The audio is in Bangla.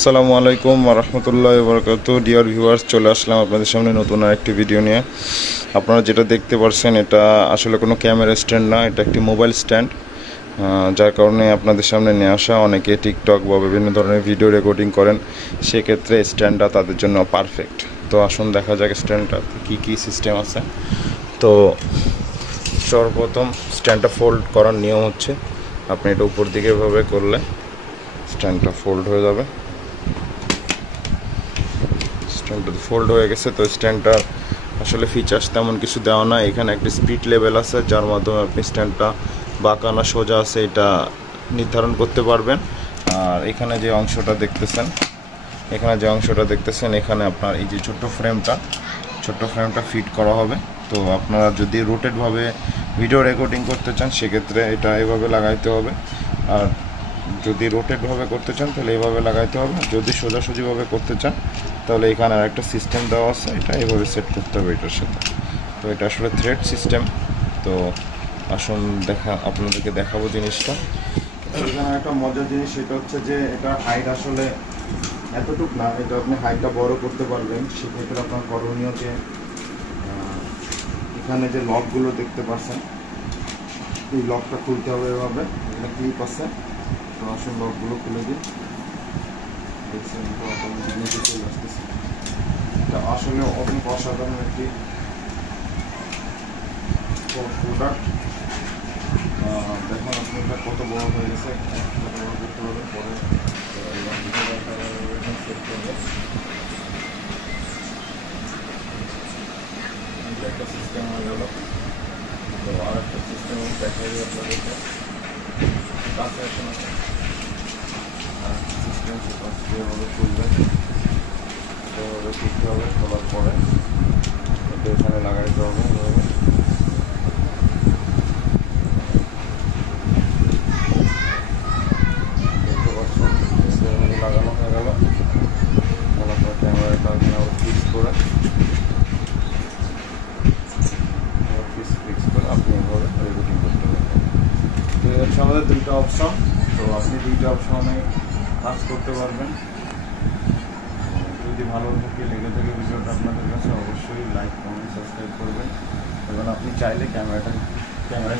আসসালামু আলাইকুম ওয়া রাহমাতুল্লাহি ওয়া বারাকাতুহু। ডিয়ার ভিউয়ার্স, চলে আসলাম আপনাদের সামনে নতুন আরেকটি ভিডিও নিয়ে। আপনারা যেটা দেখতে পাচ্ছেন এটা আসলে কোনো ক্যামেরা স্ট্যান্ড না, এটা একটি মোবাইল স্ট্যান্ড, যার কারণে আপনাদের সামনে নিয়ে আসা। অনেকে টিকটক বা বিভিন্ন ধরনের ভিডিও রেকর্ডিং করেন, সেক্ষেত্রে স্ট্যান্ডটা তাদের জন্য পারফেক্ট। তো আসুন দেখা যাক স্ট্যান্ডটা কী কী সিস্টেম আছে। তো সর্বপ্রথম স্ট্যান্ডটা ফোল্ড করার নিয়ম হচ্ছে, আপনি এটা উপর দিকে এভাবে করলে স্ট্যান্ডটা ফোল্ড হয়ে যাবে। স্ট্যান্ডটা ফোল্ড হয়ে গেছে। তো স্ট্যান্ডটার আসলে ফিচার্স তেমন কিছু দেওয়া না। এখানে একটি স্পিড লেভেল আছে, যার মাধ্যমে আপনি স্ট্যান্ডটা বাঁকা না সোজা আছে এটা নির্ধারণ করতে পারবেন। আর এখানে যে অংশটা দেখতেছেন, এখানে আপনার এই যে ছোট্ট ফ্রেমটা ফিট করা হবে। তো আপনারা যদি রোটেটভাবে ভিডিও রেকর্ডিং করতে চান সেক্ষেত্রে এটা এভাবে লাগাইতে হবে, আর যদি রোটেটভাবে করতে চান তাহলে এইভাবে লাগাইতে হবে। যদি সোজাসুজিভাবে করতে চান তাহলে এখানে আর একটা সিস্টেম দেওয়া আছে, এটা এইভাবে সেট করতে হবে এটার সাথে। তো এটা আসলে থ্রেড সিস্টেম। তো আসুন আপনাদেরকে দেখাবো জিনিসটা। এখানে একটা মজার জিনিস, সেটা হচ্ছে যে এটা হাইট আসলে এতটুক না, এটা আপনি হাইটটা বড় করতে পারবেন। সেক্ষেত্রে আপনার করণীয় যে এখানে যে লকগুলো দেখতে পাচ্ছেন, এই লকটা খুলতে হবে এভাবে, এখানে ক্লিপ আছে। তো আসুন লকগুলো খুলে দিই। দেখছেন তো অটোমেটিক নিচে চলে আসতেছে। এটা আসলে অনেক অসাধারণ একটি প্রোডাক্ট। দেখুন আপনি এটা কত বড় হয়ে গেছে, ব্যবহার করতে পারবেন। পরে একটা সিস্টেম হয়ে গেল। তো আর একটা সিস্টেম দেখাই দিই আপনাদেরকে। কাছে আসুন, আর সিস্টেম যেভাবে খুলবেন সেভাবে খুলতে হবে। খোলার পরে এটা এখানে লাগাইতে হবে এভাবে। দেখতে পাচ্ছেন লাগানো হয়ে গেল। খোলার পর ক্যামেরাটা আপনি আবার ফিক্স করে আপনি এভাবে রেকর্ডিং করতে পারবেন। তো এই হচ্ছে আমাদের দুইটা অপশন। তো আপনি দুইটা অপশনে কাজ করতে পারবেন। যদি ভালো লেগে থাকে ভিডিওটা আপনাদের কাছে, অবশ্যই লাইক, কমেন্ট, সাবস্ক্রাইব করবেন। এবং আপনি চাইলে ক্যামেরা